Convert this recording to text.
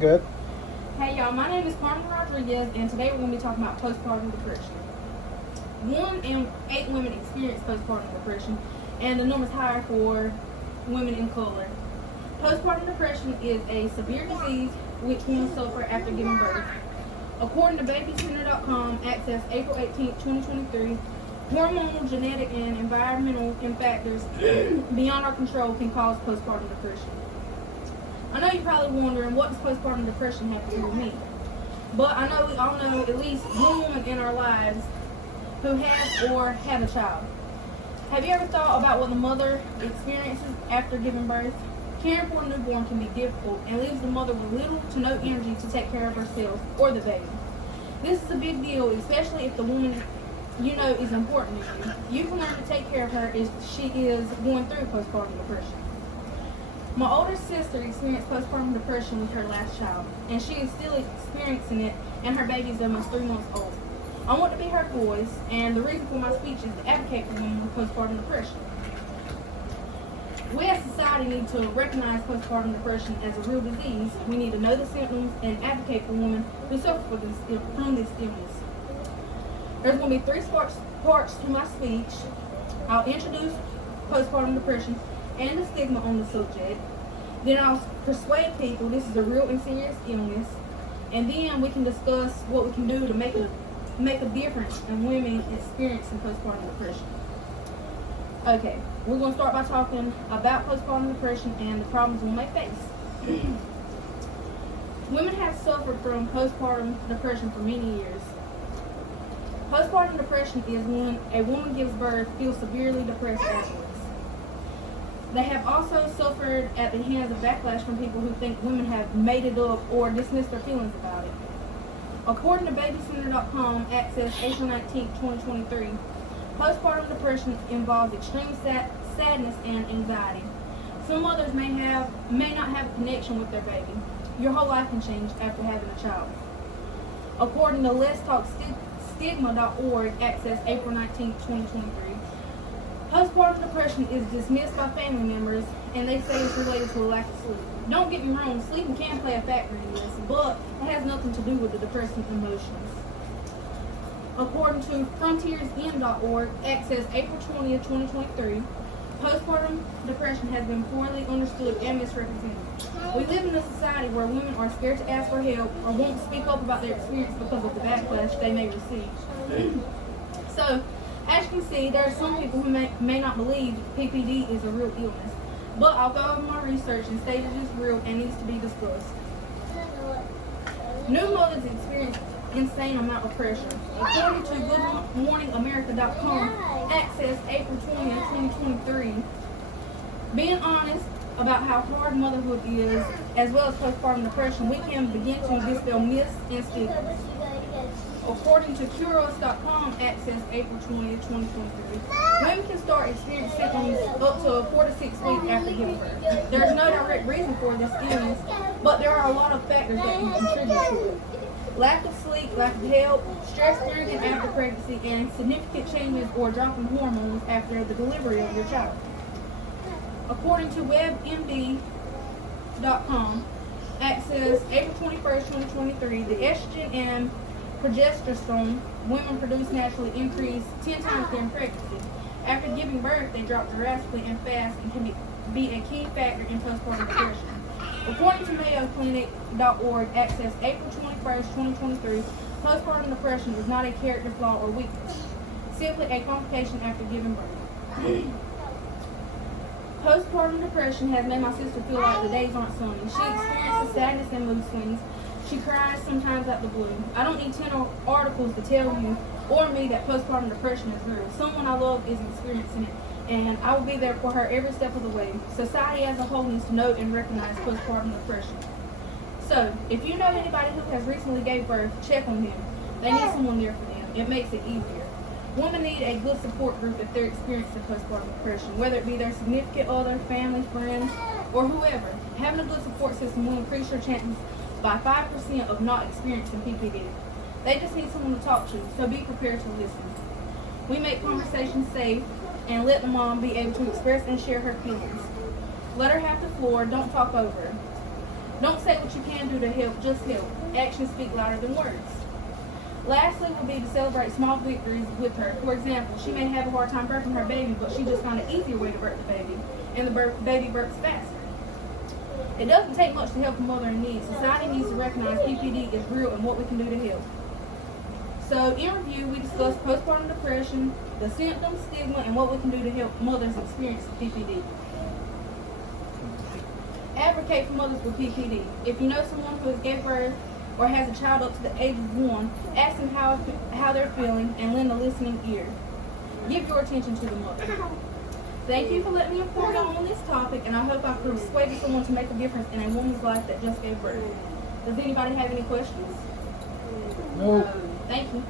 Good. Hey y'all, my name is Carmen Rodriguez, and today we're going to be talking about postpartum depression. 1 in 8 women experience postpartum depression, and the number is higher for women in color. Postpartum depression is a severe disease which women suffer after giving birth. According to BabyCenter.com, access April 18, 2023, hormonal, genetic, and environmental factors beyond our control can cause postpartum depression. I know you're probably wondering, what does postpartum depression have to do with me? But I know we all know at least one woman in our lives who has or had a child. Have you ever thought about what the mother experiences after giving birth? Caring for a newborn can be difficult and leaves the mother with little to no energy to take care of herself or the baby. This is a big deal, especially if the woman you know is important to you. You can learn to take care of her if she is going through postpartum depression. My older sister experienced postpartum depression with her last child, and she is still experiencing it, and her baby is almost 3 months old. I want to be her voice, and the reason for my speech is to advocate for women with postpartum depression. We as society need to recognize postpartum depression as a real disease. We need to know the symptoms and advocate for women who suffer from this illness. There's going to be 3 parts to my speech. I'll introduce postpartum depression and the stigma on the subject. Then I'll persuade people this is a real and serious illness. And then we can discuss what we can do to make a difference in women experiencing postpartum depression. Okay, we're going to start by talking about postpartum depression and the problems we may face. Women have suffered from postpartum depression for many years. Postpartum depression is when a woman gives birth, feels severely depressed afterwards. They have also suffered at the hands of backlash from people who think women have made it up or dismissed their feelings about it. According to BabyCenter.com, access April 19, 2023, postpartum depression involves extreme sadness and anxiety. Some mothers may not have a connection with their baby. Your whole life can change after having a child. According to Let's Talk Stigma.org, access April 19, 2023, postpartum depression is dismissed by family members, and they say it's related to a lack of sleep. Don't get me wrong, sleeping can play a factor in this, but it has nothing to do with the depressing emotions. According to FrontiersIn.org, access April 20, 2023, postpartum depression has been poorly understood and misrepresented. We live in a society where women are scared to ask for help or won't speak up about their experience because of the backlash they may receive. So, as you can see, there are some people who may not believe PPD is a real illness, but I'll go over my research and state it is real and needs to be discussed. New mothers experience insane amount of pressure. According to GoodMorningAmerica.com, access April 20, 2023, being honest about how hard motherhood is, as well as postpartum depression, we can begin to dispel myths and stigmas. According to Cureus.com, access April 20, 2023, women can start experiencing symptoms up to 4 to 6 weeks after giving birth. There is no direct reason for this illness, but there are a lot of factors that can contribute to it. Lack of sleep, lack of help, stress during and after pregnancy, and significant changes or drop in hormones after the delivery of your child. According to WebMD.com, access April 21st, 2023, the estrogen and progesterone women produce naturally increase 10 times during pregnancy. After giving birth, they drop drastically and fast and can be a key factor in postpartum depression. According to MayoClinic.org, access April 21st, 2023, postpartum depression is not a character flaw or weakness, simply a complication after giving birth. Postpartum depression has made my sister feel like the days aren't sunny. She experiences sadness and mood swings. She cries sometimes out the blue. I don't need 10 articles to tell you or me that postpartum depression is real. Someone I love is experiencing it, and I will be there for her every step of the way. Society as a whole needs to know and recognize postpartum depression. So, if you know anybody who has recently gave birth, check on them. They need someone there for them. It makes it easier. Women need a good support group if they're experiencing postpartum depression, whether it be their significant other, family, friends, or whoever. Having a good support system will increase your chances by 5% of not experiencing PPD. They just need someone to talk to, so be prepared to listen. We make conversations safe and let the mom be able to express and share her feelings. Let her have the floor, don't talk over her. Don't say what you can do to help, just help. Actions speak louder than words. Lastly would be to celebrate small victories with her. For example, she may have a hard time birthing her baby, but she just found an easier way to birth the baby, and the baby births faster. It doesn't take much to help a mother in need. Society needs to recognize PPD is real and what we can do to help. So in review, we discussed postpartum depression, the symptoms, stigma, and what we can do to help mothers experience PPD. Advocate for mothers with PPD. If you know someone who has gave birth or has a child up to the age of 1, ask them how they're feeling and lend a listening ear. Give your attention to the mother. Thank you for letting me report on this topic, and I hope I persuaded someone to make a difference in a woman's life that just gave birth. Does anybody have any questions? No. Thank you.